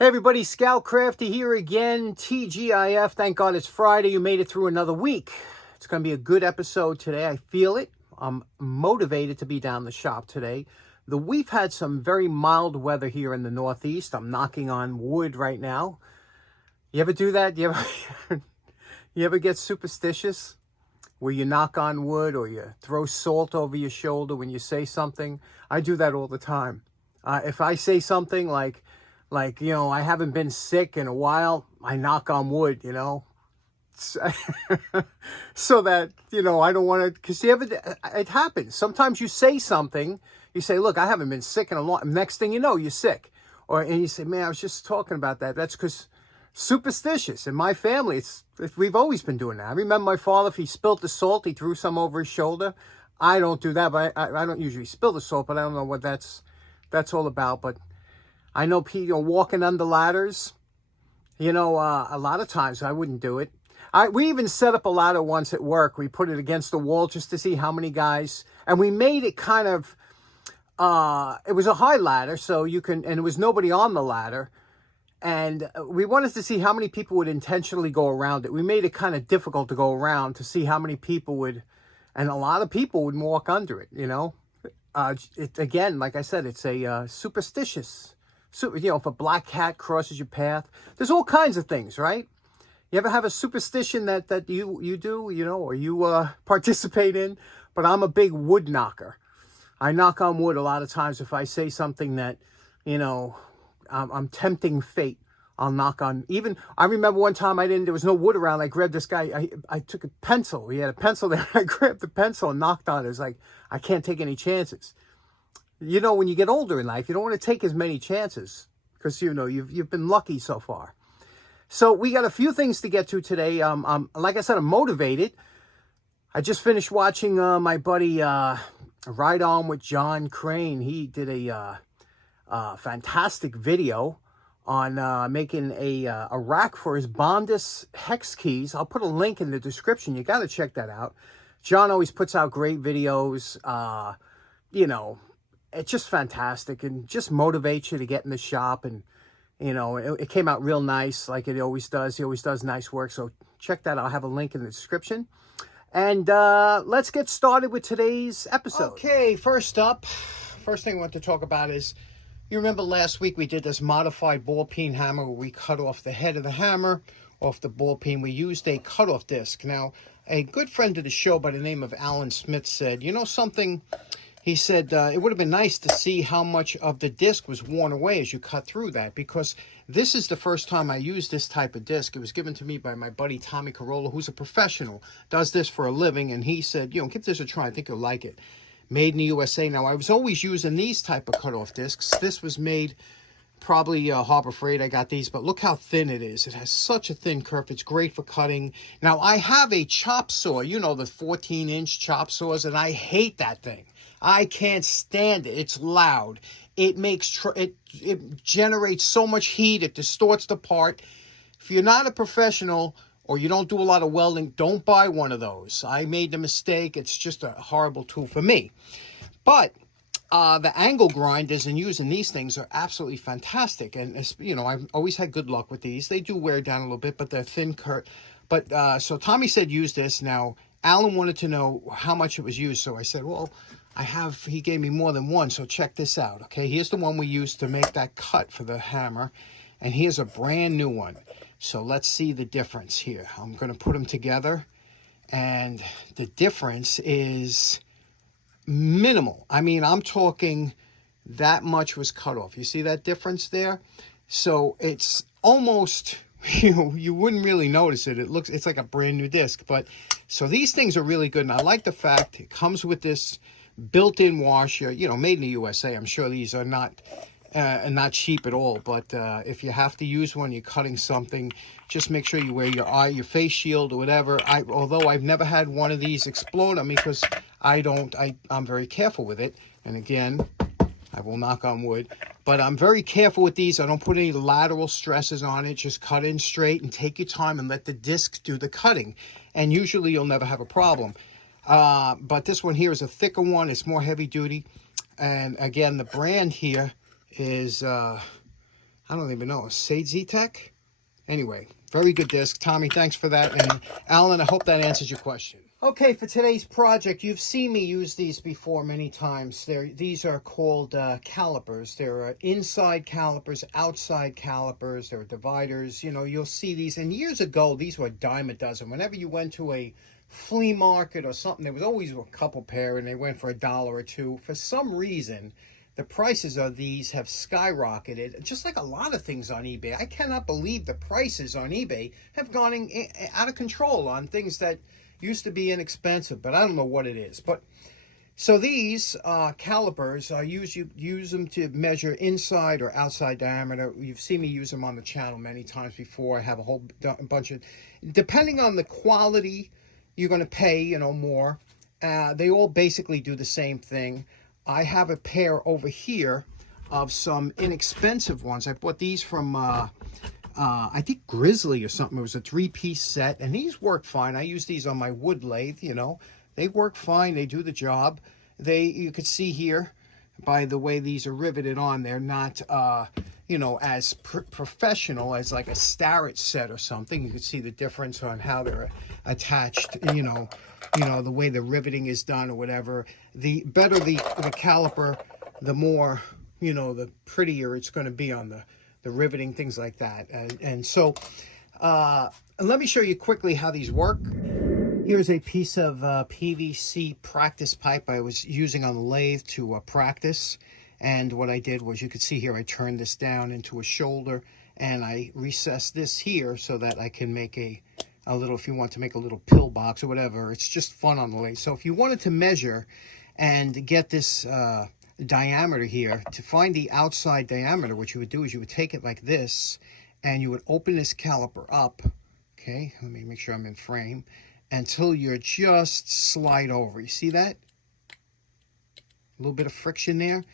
Hey everybody, Scout Crafty here again, TGIF. Thank God it's Friday. You made it through another week. It's going to be a good episode today. I feel it. I'm motivated to be down the shop today. We've had some very mild weather here in the Northeast. I'm knocking on wood right now. You ever do that? You ever get superstitious where you knock on wood or you throw salt over your shoulder when you say something? I do that all the time. If I say something like, I haven't been sick in a while, I knock on wood, so that, I don't want to, because it happens. Sometimes you say something, you say, look, I haven't been sick in a long, next thing you know, you're sick. And you say, man, I was just talking about that. That's because superstitious. In my family, we've always been doing that. I remember my father, if he spilt the salt, he threw some over his shoulder. I don't do that, but I don't usually spill the salt, but I don't know what that's all about. But I know people walking under ladders, a lot of times I wouldn't do it. We even set up a ladder once at work. We put it against the wall just to see how many guys, and we made it kind of, it was a high ladder, so and there was nobody on the ladder. And we wanted to see how many people would intentionally go around it. We made it kind of difficult to go around to see how many people would, and a lot of people would walk under it, again, like I said, it's a superstitious. So, if a black cat crosses your path, there's all kinds of things, right? You ever have a superstition that you do, or you participate in? But I'm a big wood knocker. I knock on wood a lot of times. If I say something that, I'm tempting fate, I'll knock on. Even, I remember one time there was no wood around. I grabbed this guy. I took a pencil. He had a pencil there. I grabbed the pencil and knocked on it. It was like, I can't take any chances. When you get older in life, you don't want to take as many chances because, you've been lucky so far. So we got a few things to get to today. Like I said, I'm motivated. I just finished watching my buddy Ride On with John Crane. He did a fantastic video on making a rack for his Bondus hex keys. I'll put a link in the description. You got to check that out. John always puts out great videos, it's just fantastic and just motivates you to get in the shop. And, it came out real nice like it always does. He always does nice work. So check that out. I'll have a link in the description. And let's get started with today's episode. Okay, first thing I want to talk about is, you remember last week we did this modified ball peen hammer where we cut off the head of the hammer off the ball peen. We used a cutoff disc. Now, a good friend of the show by the name of Alan Smith said, something? He said it would have been nice to see how much of the disc was worn away as you cut through that, because this is the first time I used this type of disc. It was given to me by my buddy Tommy Carolla, who's a professional, does this for a living, and he said, give this a try. I think you'll like it. Made in the USA. Now, I was always using these type of cutoff discs. This was made probably Harbor Freight. I got these, but look how thin it is. It has such a thin kerf. It's great for cutting. Now, I have a chop saw, the 14-inch chop saws, and I hate that thing. I can't stand it. It's loud. It makes it generates so much heat. It distorts the part. If you're not a professional or you don't do a lot of welding, don't buy one of those. I made the mistake. It's just a horrible tool for me. But the angle grinders and using these things are absolutely fantastic. And, I've always had good luck with these. They do wear down a little bit, but they're thin cut. But so Tommy said use this. Now, Alan wanted to know how much it was used. So I said, well, he gave me more than one, so check this out, okay? Here's the one we used to make that cut for the hammer, and here's a brand new one. So let's see the difference here. I'm going to put them together, and the difference is minimal. I mean, I'm talking that much was cut off. You see that difference there? So it's almost, you wouldn't really notice it. It's like a brand new disc. But so these things are really good, and I like the fact it comes with this built-in washer, made in the USA. I'm sure these are not cheap at all, but if you have to use one, you're cutting something, just make sure you wear your face shield or whatever. Although I've never had one of these explode on me because I'm very careful with it. And again, I will knock on wood, but I'm very careful with these. I don't put any lateral stresses on it. Just cut in straight and take your time and let the disc do the cutting. And usually you'll never have a problem. But this one here is a thicker one. It's more heavy duty. And again, the brand here is, I don't even know, Sage Zetec? Anyway, very good disc. Tommy, thanks for that. And Alan, I hope that answers your question. Okay, for today's project, you've seen me use these before many times. These are called calipers. There are inside calipers, outside calipers. There are dividers. You know, you'll see these. And years ago, these were a dime a dozen. Whenever you went to a flea market or something, there was always a couple pair, and they went for $1 or $2. For some reason, the prices of these have skyrocketed, just like a lot of things on eBay. I cannot believe the prices on eBay have gone out of control on things that used to be inexpensive, but I don't know what it is. But so these calipers, you use them to measure inside or outside diameter. You've seen me use them on the channel many times before. I have a whole bunch of, depending on the quality, you're going to pay, you know, more. They all basically do the same thing. I have a pair over here of some inexpensive ones. I bought these from I think Grizzly or something. It was a 3-piece set, and these work fine. I use these on my wood lathe, you know. They work fine. They do the job. You could see here by the way these are riveted on, they're not, you know, as professional as like a Starrett set or something. You could see the difference on how they're attached, you know, the way the riveting is done or whatever. The better the caliper, the more, you know, the prettier it's going to be on the riveting, things like that. And so let me show you quickly how these work. Here's a piece of PVC practice pipe I was using on the lathe to practice. And what I did was, you could see here, I turned this down into a shoulder, and I recessed this here so that I can make a little, if you want to make a little pillbox or whatever. It's just fun on the lathe. So if you wanted to measure and get this diameter here, to find the outside diameter, what you would do is you would take it like this, and you would open this caliper up. Okay, let me make sure I'm in frame, until you're just slide over. You see that? A little bit of friction there.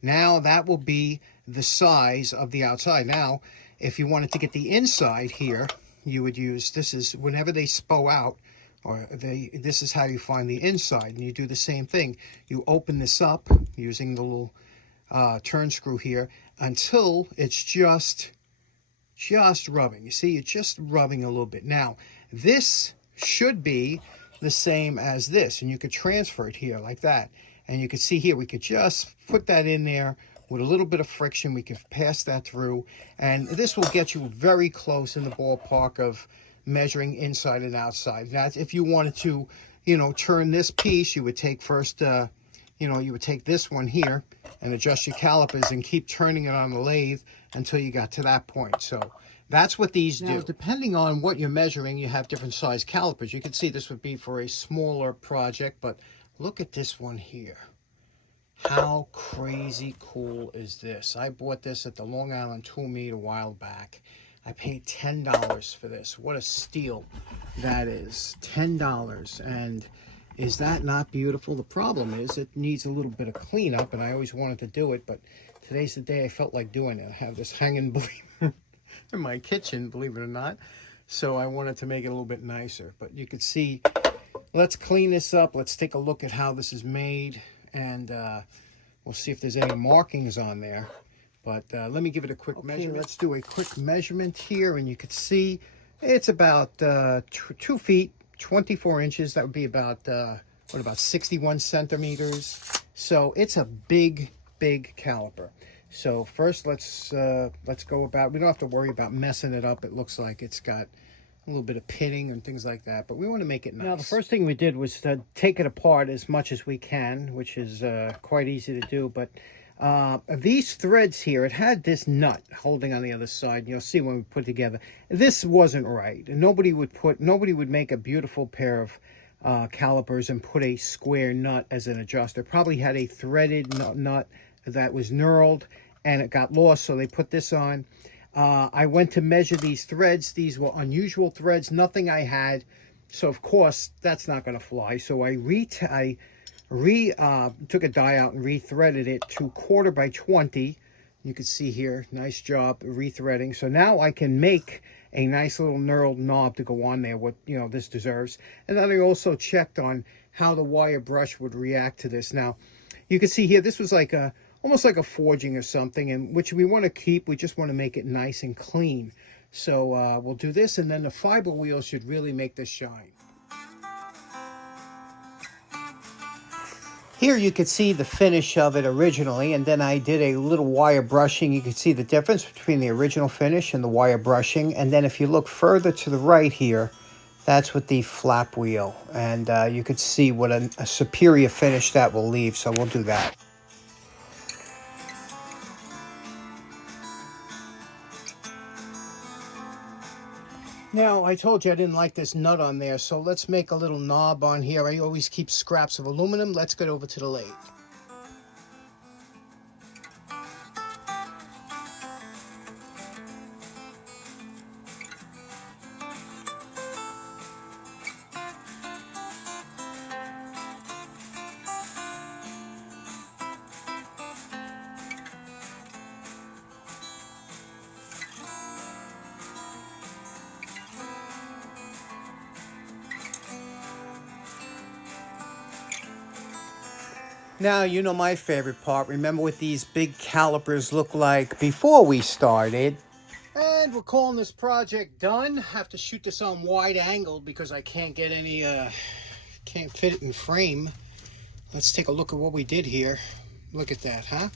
Now that will be the size of the outside. Now, if you wanted to get the inside here, you would use, this is, whenever they spow out, or this is how you find the inside. And you do the same thing. You open this up using the little turn screw here until it's just rubbing. You see, it's just rubbing a little bit. Now, this should be the same as this, and you could transfer it here like that. And you can see here, we could just put that in there with a little bit of friction. We can pass that through, and this will get you very close in the ballpark of measuring inside and outside. Now, if you wanted to, you know, turn this piece, you would take first, you know, you would take this one here and adjust your calipers and keep turning it on the lathe until you got to that point. So that's what these do. Now, depending on what you're measuring, you have different size calipers. You can see this would be for a smaller project, but look at this one here. How crazy cool is this? I bought this at the Long Island Tool Meet a while back. I paid $10 for this. What a steal that is. $10. And is that not beautiful? The problem is it needs a little bit of cleanup, and I always wanted to do it, but today's the day I felt like doing it. I have this hanging in my kitchen, believe it or not. So I wanted to make it a little bit nicer. But you can see, let's clean this up. Let's take a look at how this is made, and we'll see if there's any markings on there. But let me give it a quick measurement. Let's do a quick measurement here, and you can see it's about 2 feet, 24 inches. That would be about, what, about 61 centimeters. So it's a big, big caliper. So first, let's go about, we don't have to worry about messing it up. It looks like it's got a little bit of pitting and things like that, but we want to make it nice. Now, the first thing we did was to take it apart as much as we can, which is quite easy to do. But these threads here, it had this nut holding on the other side. You'll see when we put it together. This wasn't right. And nobody would make a beautiful pair of calipers and put a square nut as an adjuster. Probably had a threaded nut that was knurled, and it got lost, so they put this on. I went to measure these threads. These were unusual threads, nothing I had. So, of course, that's not going to fly. So I took a die out and rethreaded it to 1/4 by 20. You can see here, nice job rethreading. So now I can make a nice little knurled knob to go on there, what, you know, this deserves. And then I also checked on how the wire brush would react to this. Now, you can see here, this was like almost like a forging or something, and which we want to keep. We just want to make it nice and clean. So we'll do this, and then the fiber wheel should really make this shine. Here you could see the finish of it originally, and then I did a little wire brushing. You can see the difference between the original finish and the wire brushing. And then if you look further to the right here, that's with the flap wheel. And you could see what a superior finish that will leave, so we'll do that. Now, I told you I didn't like this nut on there, so let's make a little knob on here. I always keep scraps of aluminum. Let's get over to the lathe. Now, you know my favorite part. Remember what these big calipers look like before we started. And we're calling this project done. Have to shoot this on wide angle because I can't get any, can't fit it in frame. Let's take a look at what we did here. Look at that, huh?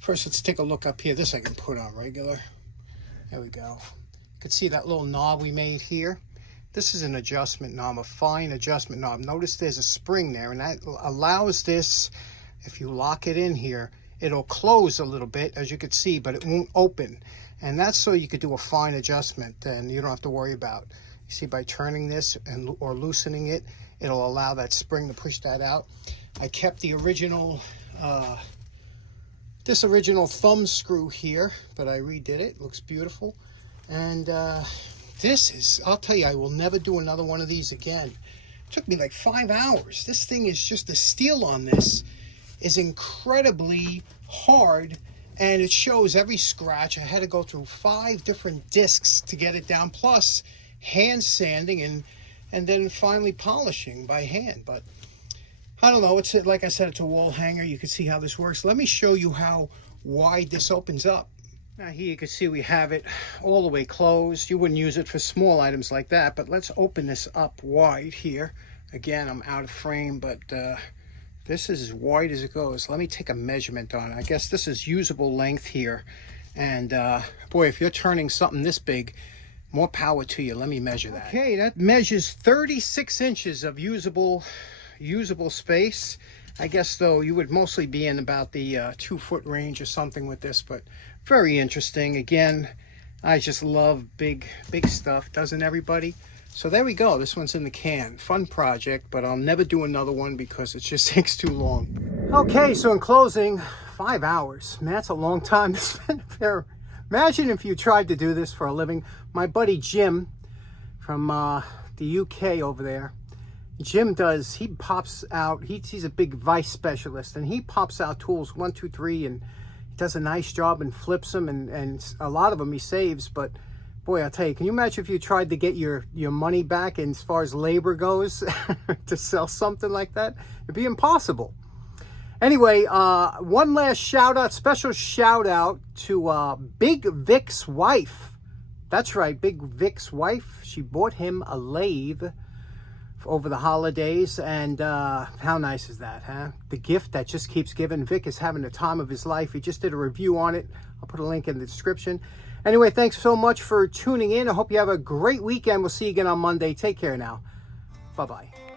First, let's take a look up here. This I can put on regular. There we go. You can see that little knob we made here. This is an adjustment knob, a fine adjustment knob. Notice there's a spring there, and that allows this, if you lock it in here, it'll close a little bit, as you can see, but it won't open. And that's so you could do a fine adjustment, and you don't have to worry about. You see, by turning this or loosening it, it'll allow that spring to push that out. I kept the original, this original thumb screw here, but I redid it. Looks beautiful. And this is, I'll tell you, I will never do another one of these again. It took me like 5 hours. This thing is just, the steel on this is incredibly hard, and it shows every scratch. I had to go through 5 different discs to get it down, plus hand sanding and then finally polishing by hand. But I don't know, it's like I said, it's a wall hanger. You can see how this works. Let me show you how wide this opens up. Now here you can see we have it all the way closed. You wouldn't use it for small items like that, but let's open this up wide here. Again, I'm out of frame, but this is as wide as it goes. Let me take a measurement on it. I guess this is usable length here. And boy, if you're turning something this big, more power to you. Let me measure that. Okay, that measures 36 inches of usable space. I guess, though, you would mostly be in about the 2-foot range or something with this, but very interesting. Again, I just love big stuff, doesn't everybody? So there we go. This one's in the can. Fun project, but I'll never do another one because it just takes too long. Okay, so in closing, 5 hours. Man, that's a long time to spend there. Imagine if you tried to do this for a living. My buddy Jim from the UK over there, Jim does, he pops out, he's a big vice specialist, and he pops out tools 1, 2, 3, and he does a nice job and flips them, and a lot of them he saves. But boy, I'll tell you, can you imagine if you tried to get your money back and as far as labor goes to sell something like that? It'd be impossible. Anyway, one last shout out, special shout out to Big Vic's wife. That's right, Big Vic's wife. She bought him a lathe over the holidays, and how nice is that, huh? The gift that just keeps giving. Vic is having the time of his life. He just did a review on it. I'll put a link in the description. Anyway, thanks so much for tuning in. I hope you have a great weekend. We'll see you again on Monday. Take care now. Bye-bye.